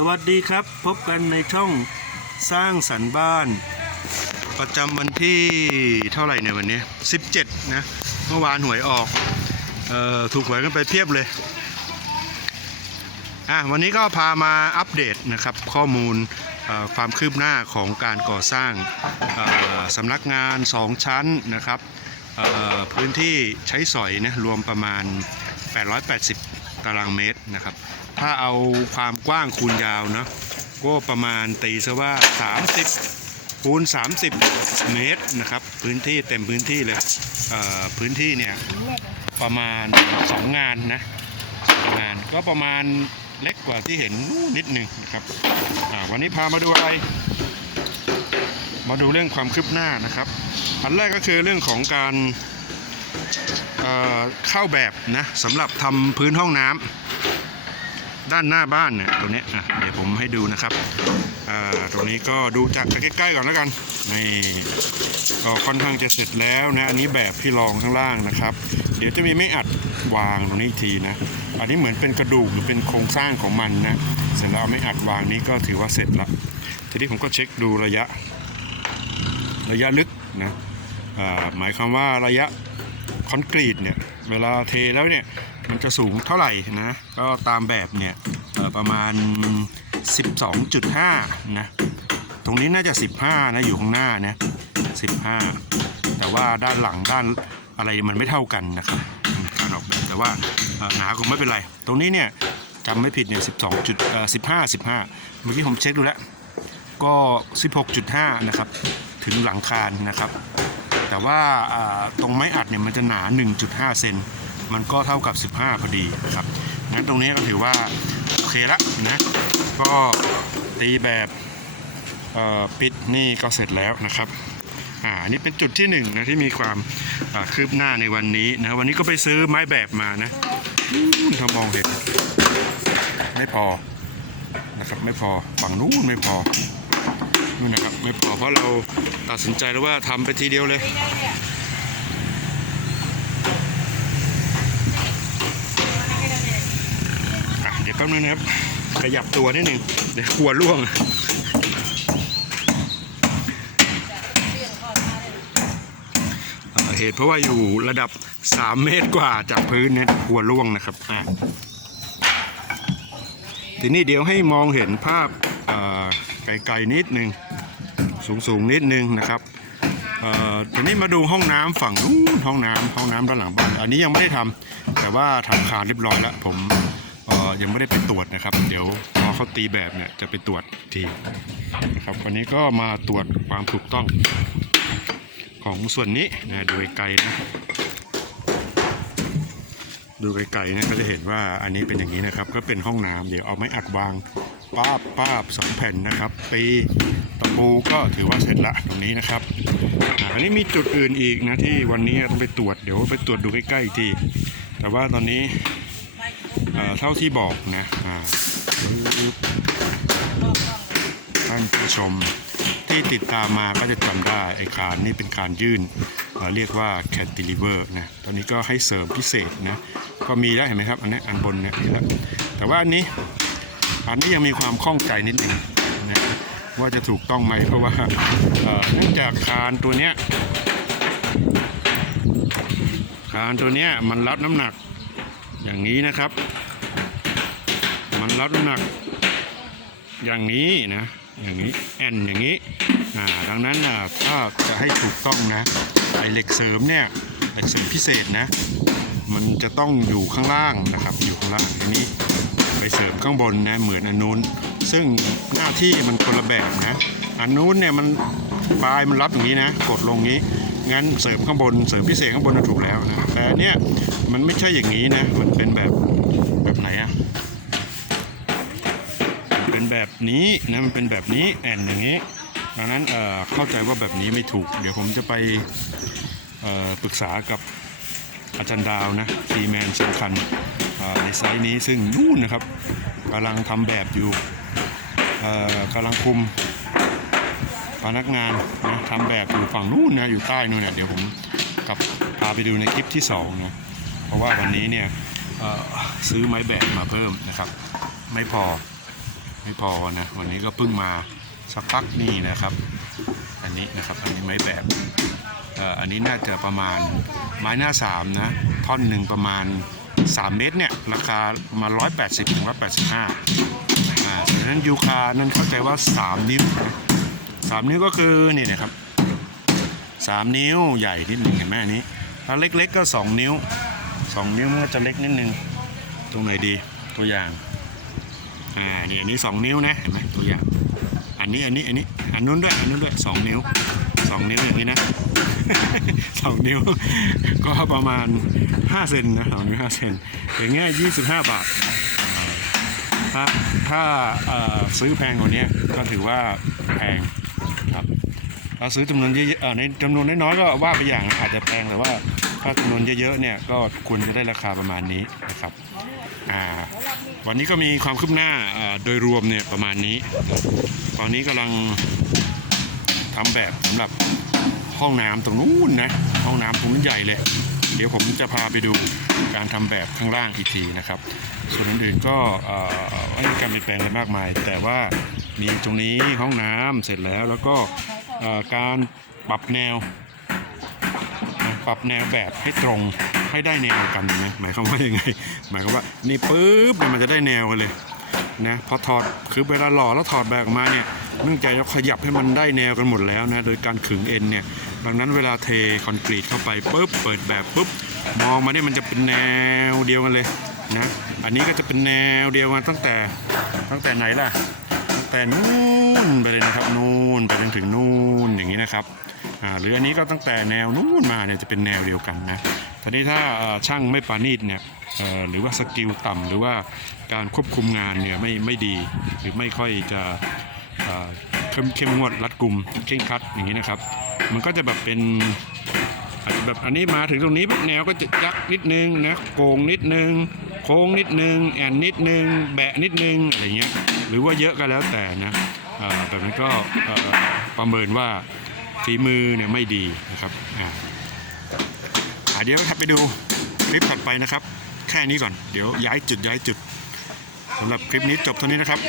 สวัสดีครับ พบกันในช่องสร้างสรรค์บ้าน ประจำวันที่เท่าไหร่ในยวันนี้ 17 นะ เมื่อวานหวยออกออถูกหวยกันไปเพียบเลยอะวันนี้ก็พามาอัปเดตนะครับข้อมูลความคืบหน้าของการก่อสร้างสำนักงาน 2 ชั้นนะครับพื้นที่ใช้สอยนะรวมประมาณ 880 ตารางเมตรนะครับ ถ้าเอาความกว้างคูณยาวนะก็ประมาณตีซะว่า 30คูณ30 เมตรนะครับ พื้นที่เต็มพื้นที่เลยเพื้นที่เนี่ยประมาณ 2 งานนะงานก็ประมาณเล็กกว่าที่เห็นนิดหนึ่งนะครับวันนี้พามาดูอะไร มาดูเรื่องความคืบหน้านะครับ อันแรกก็คือเรื่องของการ เข้าแบบนะสำหรับทำพื้นห้องน้ำด้านหน้าบ้านเนี่ยตัวนี้อะเดี๋ยวผมให้ดูนะครับตรงนี้ก็ดูจากใกล้ๆก่อนแล้วกันนี่ก็ค่อนข้างจะเสร็จแล้วนะอันนี้แบบที่รองข้างล่างนะครับ เดี๋ยวจะมีไม่อัดวางตรงนี้ทีนะ อันนี้เหมือนเป็นกระดูกหรือเป็นโครงสร้างของมันนะเสร็จแล้วไม่อัดวางนี้ก็ถือว่าเสร็จละทีนี้ผมก็เช็คดูระยะ ระยะลึกนะหมายความว่าระยะ คอนกรีตเนี่ยเวลาเทแล้วเนี่ยมันจะสูงเท่าไหร่นะก็ตามแบบเนี่ยประมาณ 12.5 นะ ตรงนี้น่าจะ 15 นะ อยู่ข้างหน้านะ15 แต่ว่าด้านหลังด้านอะไรมันไม่เท่ากันนะครับการออกแบบแต่ว่าหนาก็ไม่เป็นไร ตรงนี้เนี่ยจำไม่ผิดเนี่ย12จุดเอ่อ15 15เมื่อกี้ผมเช็คดูแล้ว ก็ 16.5 นะครับ ถึงหลังคานนะครับ แต่ว่าตรงไม้อัดเนี่ยมันจะหนา 1.5 เซนมันก็เท่ากับ 15 พอดีนะครับงั้นตรงนี้ก็ถือว่าโอเคละนะก็ตีแบบปิดนี่ก็เสร็จแล้วนะครับอ่าอันนี่เป็นจุดที่หนึ่งนะที่มีความคืบหน้าในวันนี้นะวันนี้ก็ไปซื้อไม้แบบมานะนู่นถ้ามองเห็นไม่พอนะครับไม่พอฝั่งนู้นไม่พอ นู่นนะครับไม่พอเพราะเราตัดสินใจแล้วว่าทำไปทีเดียวเลยเดี๋ยวแป๊บนึงนะครับ ขยับตัวนิดหนึ่งเดี๋ยวกลัวล่วงเหตุเพราะว่าอยู่ระดับ 3 เมตรกว่าจากพื้นเนี่ยกลัวล่วงนะครับอะทีนี้เดี๋ยวให้มองเห็นภาพเอ่ไกลๆนิดนึง สูงๆนิดนึงนะครับเอ่อทีนี้มาดูห้องน้ำฝั่งนู้นห้องน้ำห้องน้ำด้านหลังบ้านอันนี้ยังไม่ได้ทำแต่ว่าทำคานเรียบร้อยแล้ว ผมเอ่อยังไม่ได้ไปตรวจนะครับ เดี๋ยวพอเขาตีแบบเนี่ยจะไปตรวจทีนะครับวันนี้ก็มาตรวจความถูกต้องของส่วนนี้นะโดยไกลนะ ดูไกลๆนะก็จะเห็นว่าอันนี้เป็นอย่างนี้นะครับ ก็เป็นห้องน้ำเดี๋ยวเอาไม้อัดวางป้าบป้าบสองแผ่นนะครับปีตะปูก็ถือว่าเสร็จละตรงนี้นะครับอันนี้มีจุดอื่นอีกนะที่วันนี้ต้องไปตรวจเดี๋ยวไปตรวจดูใกล้ๆอีกที แต่ว่าตอนนี้เท่าที่บอกนะท่านผู้ชมที่ติดตามมาก็จะจำได้ไอ้คานนี่เป็นคานยื่นเเรียกว่า cantilever นะตอนนี้ก็ให้เสริมพิเศษนะ ก็มีแล้วเห็นไหมครับอันนี้อันบนเนี่ยมีแล้วแต่ว่าอันนี้อันนี้ยังมีความข้องใจนิดหนึ่งนะว่าจะถูกต้องไหมเพราะว่าเนื่องจากคานตัวเนี้ยคานตัวเนี้ยมันรับน้ำหนักอย่างนี้นะครับ มันรับน้ำหนักอย่างนี้นะอย่างนี้แอนอย่างนี้อ่าดังนั้นอะถ้าจะให้ถูกต้องนะไอเหล็กเสริมเนี่ยเหล็กเสริมพิเศษนะ มันจะต้องอยู่ข้างล่างนะครับ อยู่ข้างล่างอันนี้ไปเสริมข้างบนนะเหมือนอันนู้น ซึ่งหน้าที่มันคนละแบบนะอันนู้นเนี่ยมันปลายมันรับอย่างนี้นะกดลงนี้งั้นเสริมข้างบนเสริมพิเศษข้างบนถูกแล้วนะแต่อันเนี่ยมันไม่ใช่อย่างนี้นะมันเป็นแบบแบบไหนอะเป็นแบบนี้นะมันเป็นแบบนี้แอนอย่างนี้ดังนั้นเอ่อเข้าใจว่าแบบนี้ไม่ถูก เดี๋ยวผมจะไปเอ่อปรึกษากับ อาจารย์ดาวนะทีแมนสำคัญในไซต์นี้ซึ่งนู่นนะครับกำลังทำแบบอยู่กำลังคุมพนักงานนะทำแบบอยู่ฝั่งนู่นนะอยู่ใต้นู่นเนะเดี๋ยวผมกลับพาไปดูในคลิปที่สองนะเพราะว่าวันนี้เนี่ยซื้อไม้แบบมาเพิ่มนะครับ ไม่พอไม่พอนะวันนี้ก็เพิ่งมาสักพักนี่นะครับ อันนี้นะครับอันนี้ไม้แบบ อันนี้น่าจะประมาณไม้หน้าสามนะ ท่อนหนึ่งประมาณ 3 เมตรเนี่ย ราคาประมา 180ถึง185อ่าส่วนนั้นยูคานั้นเข้าใจว่า 3 นิ้วนะสามนิ้วก็คือนี่นะครับ 3 นิ้วใหญ่นิดหนึ่งเห็นไหมอันนี้ ถ้าเล็กๆก็ 2 นิ้ว 2 นิ้วมันก็จะเล็กนิดนึง ตรงไหนดีตัวอย่างอ่านี่อันนี้ 2 นิ้วนะเห็นไหมตัวอย่าง อันนี้อันนี้อันนี้อันนู้นด้วยอันนู้นด้วยสองนิ้วสองนิ้วอย่างนี้นะ สองนิ้ว ก็ประมาณ5เซนนะสองนิ้ว5เซนอย่างเงี้ย25บาทอ่าถ้าถ้าซื้อแพงกว่านี้ก็ถือว่าแพงครับถ้าซื้อจำนวนเยอะๆในจำนวนน้อยๆก็ว่าไปอย่างอาจจะแพงแต่ว่าถ้าจำนวนเยอะๆเนี่ยก็ควรจะได้ราคาประมาณนี้นะครับอ่าวันนี้ก็มีความคืบหน้าโดยรวมเนี่ยประมาณนี้ ตอนนี้กำลังทำแบบสำหรับ ห้องน้ำตรงนู้นนะห้องน้ำตรงนู้นใหญ่เลย เดี๋ยวผมจะพาไปดูการทำแบบข้างล่างอีกทีนะครับ ส่วนอื่นๆก็ไม่มีการเปลี่ยนแปลงอะไรมากมาย แต่ว่ามีตรงนี้ห้องน้ำเสร็จแล้วแล้วก็การปรับแนว ปรับแนวแบบให้ตรงให้ได้แนวกันนะหมายความว่ายังไง หมายความว่านี่ปุ๊บมันจะได้แนวกันเลยนะพอถอดคือเวลาหล่อแล้วถอดแบบออกมาเนี่ย เนื่องจากเราขยับให้มันได้แนวกันหมดแล้วนะโดยการขึงเอ็นเนี่ยดังนั้นเวลาเทคอนกรีตเข้าไปปุ๊บเปิดแบบปุ๊บมองมาเนี่ยมันจะเป็นแนวเดียวกันเลยนะอันนี้ก็จะเป็นแนวเดียวกันตั้งแต่ตั้งแต่ไหนล่ะตั้งแต่นู่นไปเลยนะครับนู่นไปจนถึงนู่นอย่างนี้นะครับหรืออันนี้ก็ตั้งแต่แนวนู่นมาเนี่ยจะเป็นแนวเดียวกันนะทีนี้ถ้าช่างไม่ปราณีตเนี่ยหรือว่าสกิลต่ำหรือว่าการควบคุมงานเนี่ยไม่ไม่ดีหรือไม่ค่อยจะ เข้มเข้มงวดรัดกลุ่มเคร่งคัดอย่างนี้นะครับ มันก็จะแบบเป็นอาจจะแบบอันนี้มาถึงตรงนี้แนวก็จะยักนิดนึงนะโกงนิดนึง โค้งนิดนึง แอนนิดนึง แบะนิดนึงอะไรเงี้ยหรือว่าเยอะก็แล้วแต่นะแบบนั้นก็ประเมินว่าฝีมือเนี่ยไม่ดีนะครับอ่าเดี๋ยวถัดไปดูคลิปถัดไปนะครับ แค่นี้ก่อนเดี๋ยวย้ายจุดย้ายจุดสำหรับคลิปนี้จบเท่านี้นะครับ